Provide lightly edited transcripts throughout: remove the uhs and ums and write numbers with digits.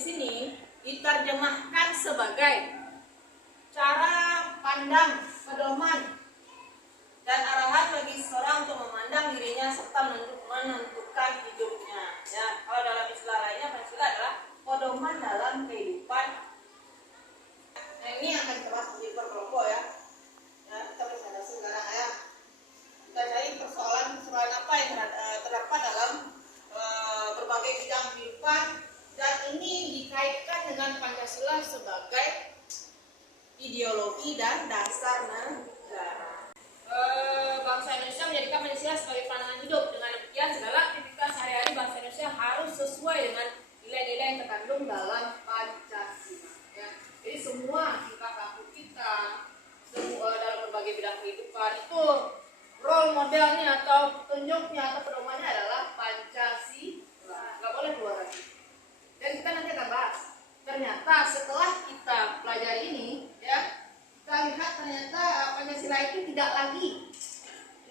di sini diterjemahkan sebagai cara pandang, pedoman, dan arahan bagi seseorang untuk memandang dirinya serta menentukan hidupnya. Ya, kalau dalam istilah lainnya, Pancasila adalah pedoman dalam kehidupan. Nah, ini akan kita bahas di berkelompok ya. Ya, kita bisa sekarang ya. Kita cari persoalan apa yang terdapat dalam berbagai bidang kehidupan, dan ini dikaitkan dengan Pancasila sebagai ideologi dan dasar negara. Bangsa Indonesia menjadikan Pancasila sebagai pandangan hidup. Dengan demikian, segala aktivitas sehari-hari bangsa Indonesia harus sesuai dengan nilai-nilai yang terkandung dalam Pancasila. Ya. Jadi semua tingkah laku kita, dalam berbagai bidang kehidupan itu role modelnya atau petunjuknya atau pedomannya adalah Pancasila. Nggak boleh keluar lagi. Dan kita nanti akan bahas. Ternyata setelah kita pelajari ini, ya, kita lihat ternyata Pancasila itu tidak lagi,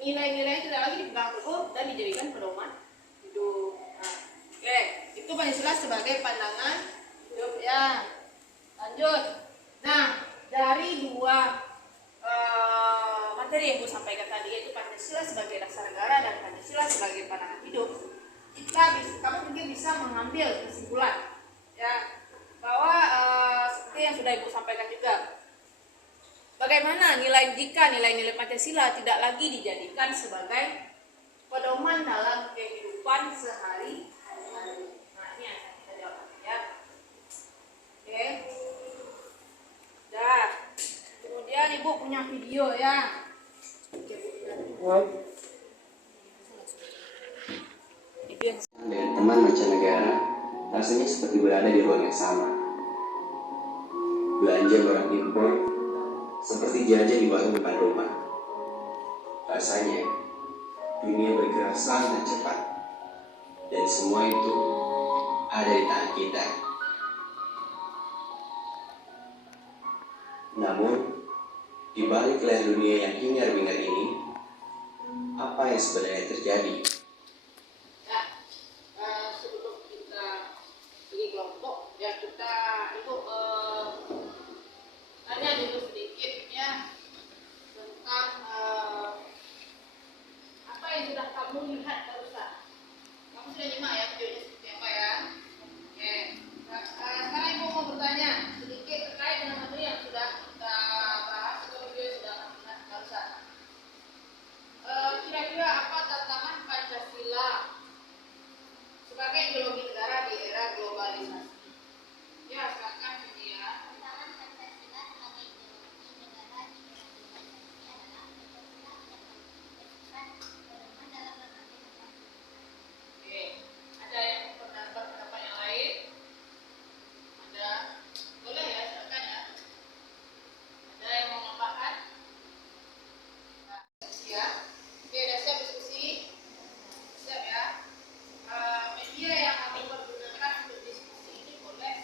nilai-nilai tidak lagi dipegang teguh dan dijadikan pedoman hidup. Nah, oke, itu Pancasila sebagai pandangan hidup ya. Lanjut. Nah, dari dua materi yang gue sampaikan tadi, yaitu Pancasila sebagai dasar negara dan Pancasila sebagai pandangan hidup, kamu mungkin bisa mengambil kesimpulan ya, bahwa seperti yang sudah ibu sampaikan juga, bagaimana jika nilai-nilai Pancasila tidak lagi dijadikan sebagai pedoman dalam kehidupan sehari-hari. Nah, ini yang kita jawab ya. Oke. Dah. Kemudian ibu punya video ya. Dengan teman mancanegara, rasanya seperti berada di ruang yang sama. Belanja barang impor seperti jajan di warung depan rumah. Rasanya dunia bergerak sangat cepat, dan semua itu ada di tangan kita. Namun, di balik layar dunia yang hingar-bingar ini, apa yang sebenarnya terjadi? Sebelum kita pergi kelompok, ya ibu tanya dulu sedikit ya tentang apa yang sudah kamu lihat barusan. Kamu sudah nyimak ya videonya seperti apa ya? Oke. Nah, sekarang ibu mau bertanya sedikit terkait dengan materi yang sudah kita bahas atau video yang sudah kamu lihat barusan. Kira-kira apa tantangan Pancasila sebagai ideologi negara di era globalisasi? Ya, silakan dia. Tantangan Pancasila sebagai ideologi negara di era globalisasi adalah Pancasila yang bersifat pedoman dalam berbagai bidang. Oke, ada yang berpendapat yang lain? Ada? Boleh ya, silakan ya. Ada yang mau menambahkan? Ya. Oke, udah siap diskusi? Siap ya. Media yang kami pergunakan untuk diskusi ini boleh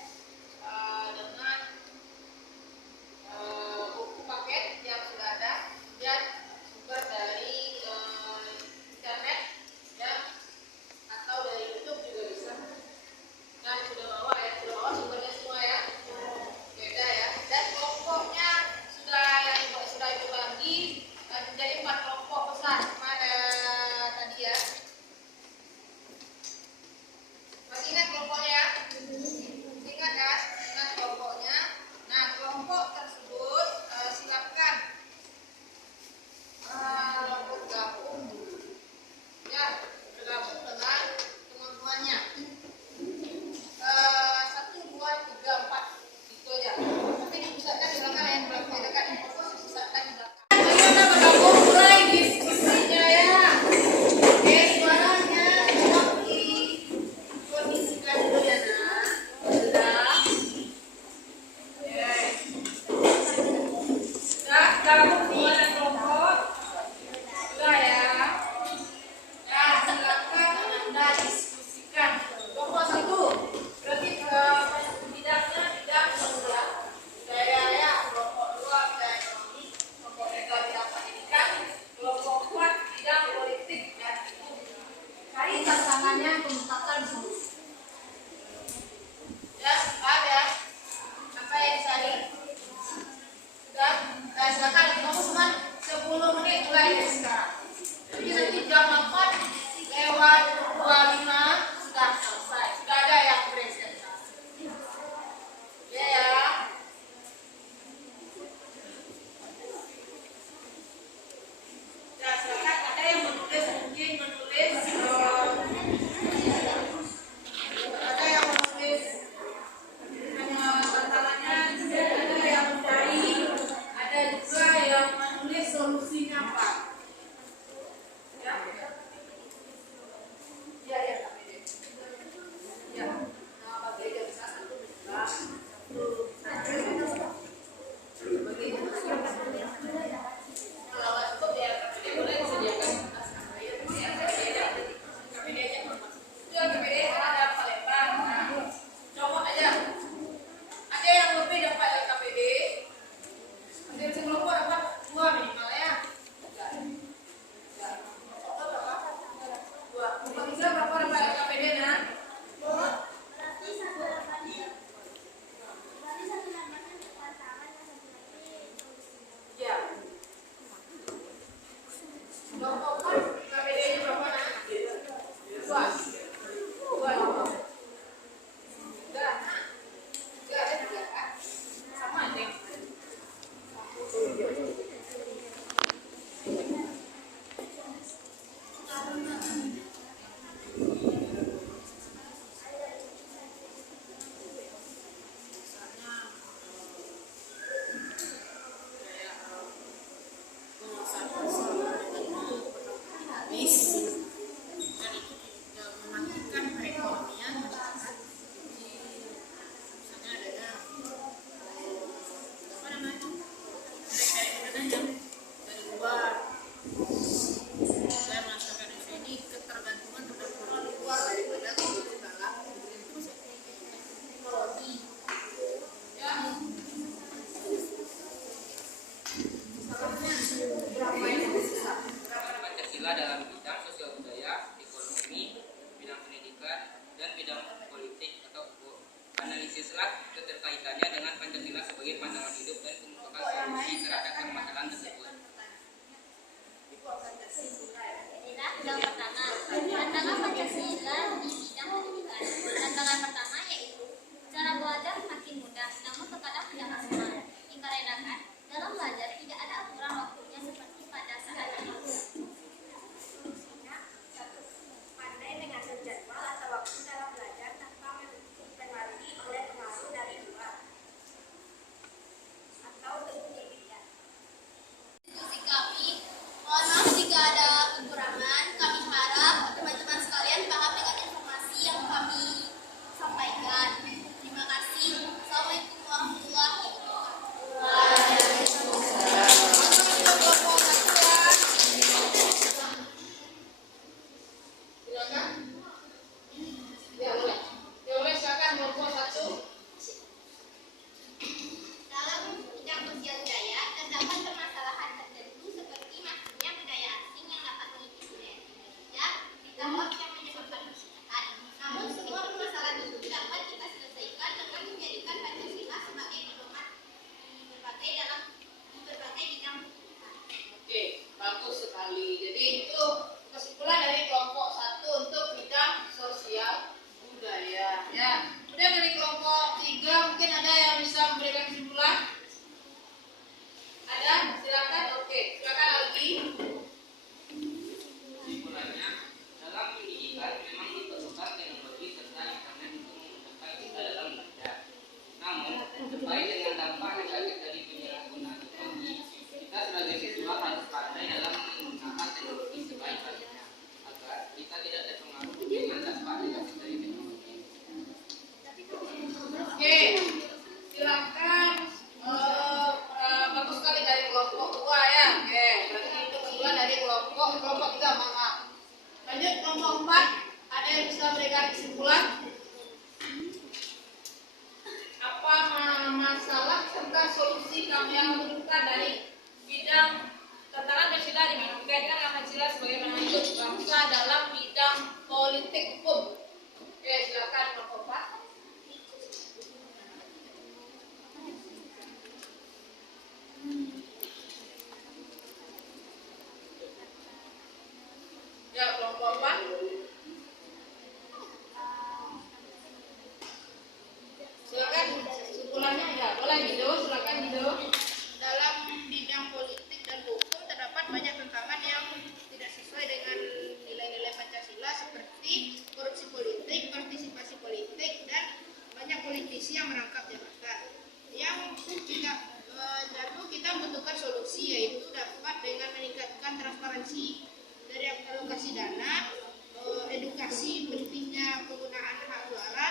yang menentukan dari bidang tantangan Pancasila dikaitkan dengan Pancasila sebagai pandangan hidup bangsa dalam bidang politik hukum. Oke, silakan Pak Kopa. Ya, kelompok apa? Silakan kesimpulannya ya, boleh Gido, silakan Gido. Dalam bidang politik dan hukum terdapat banyak tantangan yang tidak sesuai dengan nilai-nilai Pancasila seperti korupsi politik, partisipasi politik, dan banyak politisi yang merangkap jabatan. Yang kita membutuhkan solusi, yaitu dapat dengan meningkatkan transparansi dari alokasi dana, edukasi pentingnya penggunaan hak suara,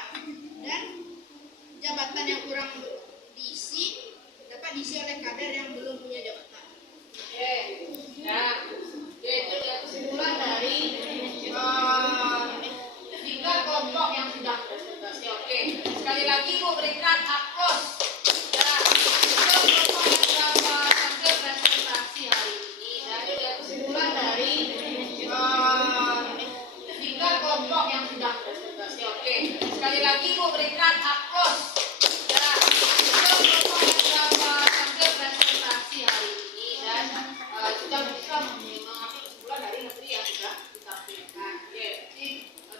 dan jabatan yang kurang diisi dapat diisi oleh kader yang belum punya jabatan. Oke, nah, yaitu kesimpulan dari tiga kelompok yang sudah presentasi. Oke, sekali lagi mau berikan aplaus. Ya, tiga kelompok yang sudah tampil presentasi hari ini. Yaitu kesimpulan dari tiga kelompok yang sudah presentasi. Oke, sekali lagi mau berikan aplaus. Ya, tiga kelompok yang sudah tampil presentasi hari ini dan sudah bisa mengambil kesimpulan dari materi yang sudah ditampilkan. Oke, jadi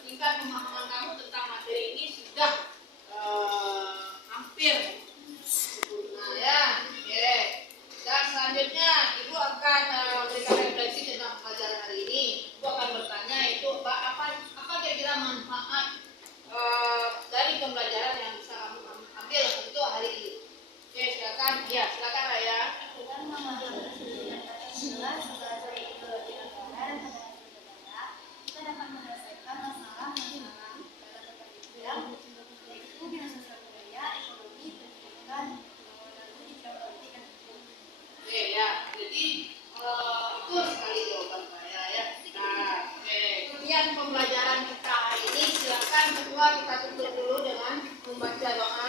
tingkat pemahaman kamu tentang materi ini sudah hampir sempurna ya. Oke, dan selanjutnya Ibu akan memberikan refleksi tentang pelajaran hari ini. Ibu akan bertanya itu apa kira-kira manfaat dari pembelajaran yang bisa kamu ambil untuk hari ini. Oke, silakan. Ya, silakan Raya. Dengan memahami pendidikan Pancasila sebagai ideologi negara dan pandangan negara, kita dapat menyelesaikan masalah dalam berbagai bidang, yaitu bidang sosial budaya, ekonomi, pendidikan, pembangunan bidang politik dan hukum. Oke ya, jadi betul sekali jawaban saya ya. Nah, oke. Kemudian pembelajaran kita hari ini silakan ketua kita tutup dulu dengan membaca doa